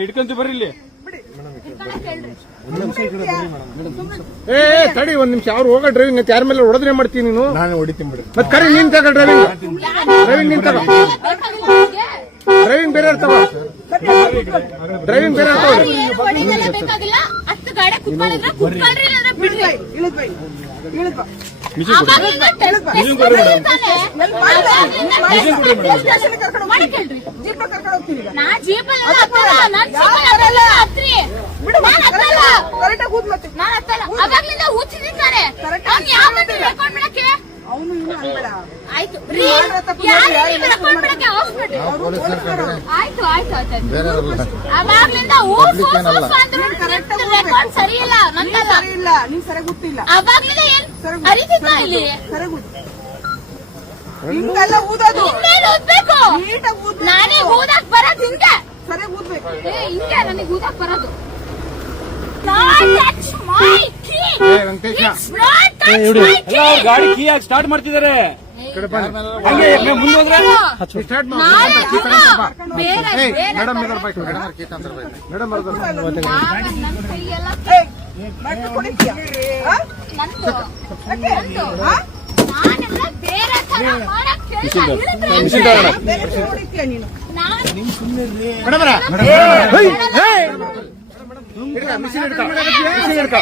ಹಿಡ್ಕೊಂತ ಬರ್ರಿ ಇಲ್ಲಿ. ತಡಿ ಒಂದ್ ನಿಮಿಷ. ಅವ್ರು ಹೋಗೋ ಡ್ರೈವಿಂಗ್ ಯಾರ ಮೇಲೆ ಹೊಡೆದ್ರೆ ಮಾಡ್ತೀನಿ ನೀನು? ನಾನು ಹೊಡಿತೀನಿ ಬಿಡಿ. ಮತ್ತೆ ಕರಿ ನೀನ್ ತಗ ಡ್ರೈವಿಂಗ್ ನೀನ್ ತಗ. ಡ್ರೈವಿಂಗ್ ಬೇರೆ ಇರ್ತಾವ, ಡ್ರೈವಿಂಗ್ ಬೇರೆ ಇರ್ತಾವ. ಆಯ್ತು ಅವಾಗ್ಲಿಂದ ಸರಿ ಇಲ್ಲ, ನೀನ್ ಸರಿ ಗೊತ್ತಿಲ್ಲ. ಅವಾಗ್ಲಿಂದ ಏನ್ ಅರಿತಿದ್ದ ಇಲ್ಲಿ ಹಿಂಗೆಲ್ಲ ಊದೋದು ಊದ್ಬೇಕು. ನಾನೇ ಊದಕ್ ಬರೋದು ಹಿಂಗೆ, ಸರಿ ಊದ್ಬೇಕು. ಹಿಂಗೆ ನನಗೆ ಊದಕ್ ಬರೋದು. ಗಾಡಿ ಕೀ ಹಾಕಿ ಸ್ಟಾರ್ಟ್ ಮಾಡ್ತಿದ್ದಾರೆ. ಮುಂದೋದ್ರೆ ಮಿಷಿನ್ ಹಿಡ್ಕ